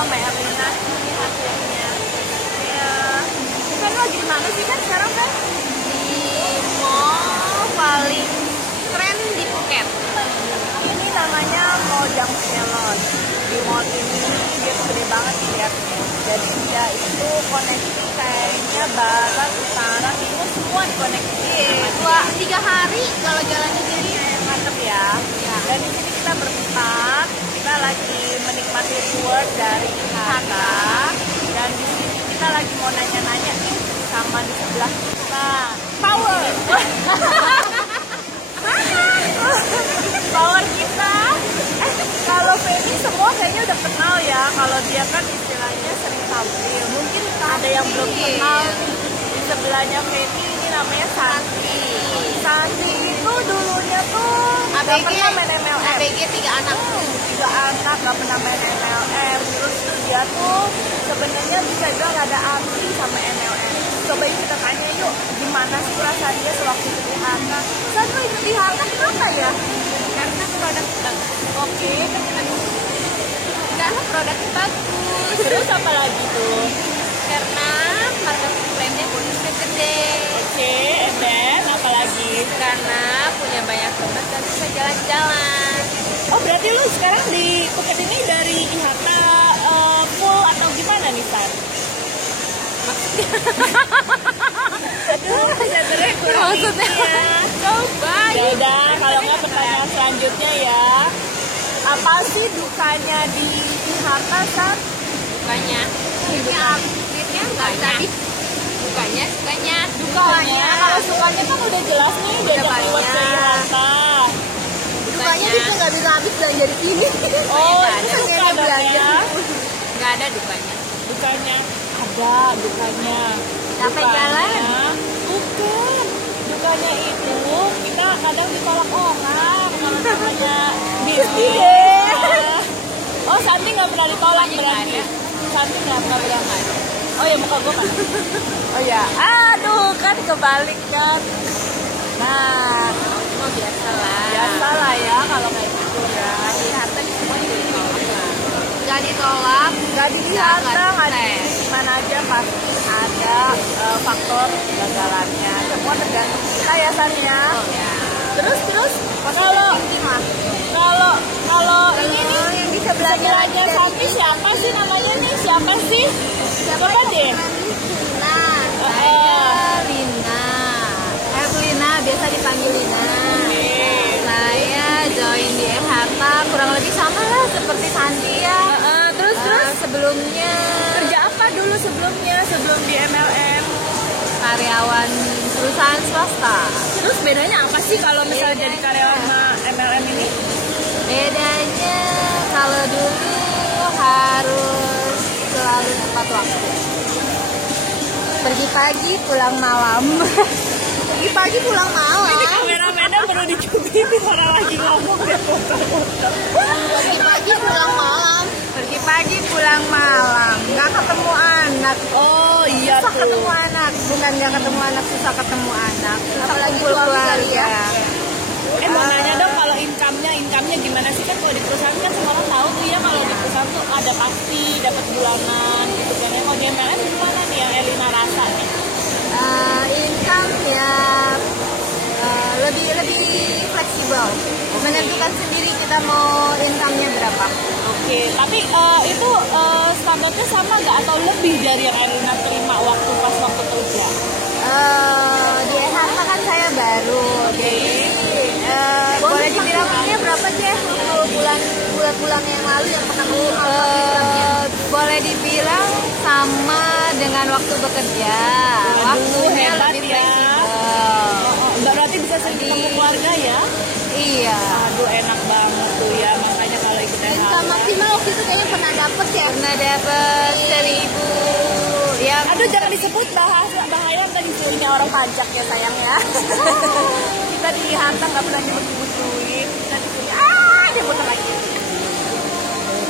Mbak Erlina ini hasilnya. Ya, kan lagi di mana sih kan sekarang kan? Di mall paling keren di Phuket. Ini namanya Mall Jangselon. Di mall ini dia tuh gede banget lihat. Jadi dia itu koneksi kayaknya barat, utara, timur semua dikonektiin. 2-3 hari kalau jalan di sini. Mantep ya. Dan di sini kita berempat, kita lagi menikmati reward dari IHK. Dan di sini kita lagi mau nanya-nanya nih sama di sebelah kita. Power. Power kita. Kalau Feni semua kayaknya udah kenal ya. Kalau dia kan istilahnya sering tampil. Mungkin ada yang belum kenal nih. Di sebelahnya Feni ini namanya Santi. Santi itu dulunya tuh gak pernah main MLM. ABG 3 anak. 3 anak gak pernah main MLM. Terus tuh dia tuh sebenarnya bisa bilang gak ada arti sama MLM. Coba yuk kita tanya yuk, gimana sih perasaan dia sewaktu ikut IHK. Saat lu ikut IHK kenapa ya? Karena produk bagus. Oke, Karena produknya bagus. terus apa lagi tuh? Karena marketing plan-nya bonusnya gede. Oke, and then apa lagi? Karena punya banyak teman dan bisa jalan-jalan. Oh berarti lu sekarang di Phuket ini dari IHK full atau gimana nih San? Aduh, sebenarnya kurang Maksudnya? Coba yaudah, kalau nggak pertanyaan selanjutnya ya. Apa sih dukanya di IHK San? Dukanya duitnya nggak bisa habis. Dukanya sukanya. Kalau sukanya kan udah jelas nih, udah reward ke IHK. Dukanya bisa nggak bisa habis belanja di sini. Oh, Nggak itu ada. suka dong ya? Nggak ada dukanya. Dukanya ada, dukanya. Capek jalan. Bukan. Dukanya itu kita kadang ditolak orang kalau namanya bisnis. Oh, Santi nggak pernah ditolak berarti. Santi nggak pernah. Oh ya, muka gue kan. Oh ya, aduh kan kebalik kan. Nah, Oh biasalah. biasalah ya kalau kayak gitu ya. Di harta di semua juga ditolak lah. Nggak ditolak. Nggak dilihat, Nggak nggak dites. di mana aja pasti ada faktor kegagalannya. Semua tergantung kita ya San ya. Oh ya. Terus kalau ini nih yang bisa belajar sebelahnya Santi siapa sih namanya nih? Siapa sih? Coba deh. Nah, saya Lina. Lina biasa dipanggil Lina. Saya join di EHK kurang lebih sama lah seperti Santi ya. Terus Sebelumnya kerja apa dulu sebelumnya sebelum di MLM? karyawan perusahaan swasta. Terus bedanya apa sih kalau misalnya jadi karyawan MLM ini? Bedanya kalau dulu harus selalu tepat waktu. Pergi pagi pulang malam. Pergi pagi pulang malam. Ini kameramennya perlu dicubitin orang lagi ngomong deh. Pergi pagi pulang malam. Pergi pagi pulang malam. Nggak ketemu anak. Oh iya Susah tuh. ketemu anak. Bukan nggak ketemu anak, susah ketemu anak. Susah kumpul keluarga. Mau nanya dong kalau income-nya gimana sih kan kalau di perusahaan kan semua orang tahu tuh ya kalau di perusahaan tuh ada pasti dapat bulanan gitu kan. Kalau di MLM gimana nih yang Elina rasa nih? Income ya lebih fleksibel. Menentukan sendiri kita mau income-nya berapa. Oke, tapi itu standarnya sama nggak atau lebih dari yang Elina terima waktu kerja? Di EHK kan saya baru. Boleh dibilang ini berapa sih ya untuk bulan-bulan yang lalu yang pernah boleh dibilang sama dengan waktu bekerja. Waktunya hebat lebih ya. fleksibel. Berarti bisa sering ketemu keluarga ya? Iya. Aduh enak banget tuh ya, makanya kalau ikut Income MLM. maksimal waktu itu kayaknya pernah dapet ya. Pernah dapet 1.000. Ya. Aduh jangan disebut bahaya tadi disuruhnya orang pajak ya sayang ya. Kita di harta nggak pernah nyebut-nyebut duit. Kita disuruh nyebut lagi.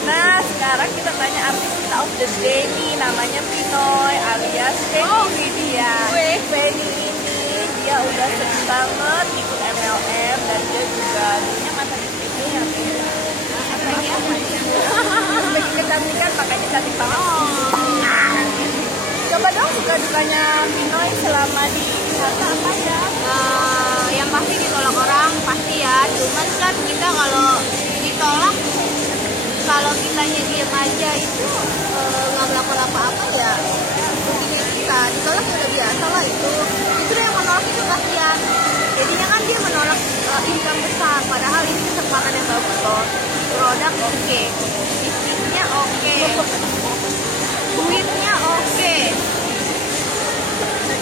Nah sekarang kita tanya artis kita of the day nih, namanya Pinoy alias Feni Widya. Feni ini dia udah sering banget ikut MLM dan dia juga dulunya mantan istrinya yang lagi kecantikan makanya cantik makan yang betul. Produk oke, bisnisnya oke, duitnya oke,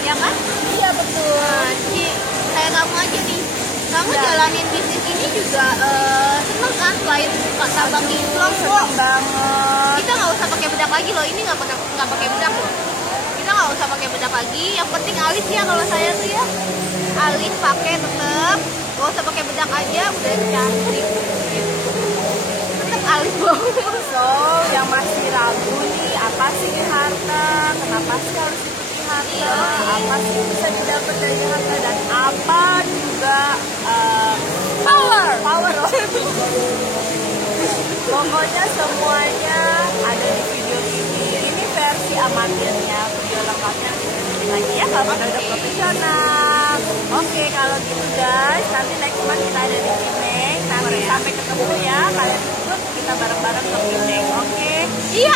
ya kan? Iya betul. Nah, Ci, kayak kamu aja nih, kamu Ya. jalanin bisnis ini juga seneng kan? Selain buka cabang di Islam kok. Seneng banget. Kita nggak usah pakai bedak lagi loh, ini nggak pakai bedak loh. Kita nggak usah pakai bedak lagi, yang penting alis ya kalau saya tuh ya. Alis pakai tetep, nggak usah pakai bedak aja, udah cantik. Tetep alis banget. So, yang masih ragu nih, apa sih harta? Kenapa sih harus ikuti harta? Iya. Apa sih yang bisa didapat dari harta? Dan apa juga power? Pokoknya semuanya ada di video ini. Ini versi amatirnya, video lengkapnya nanti lagi ya kalau udah profesional. Oke, kalau gitu guys, nanti next month kita ada di Pineng. Nanti sampai ketemu ya, kalian ikut kita bareng-bareng ke Pineng. Oke. Iya,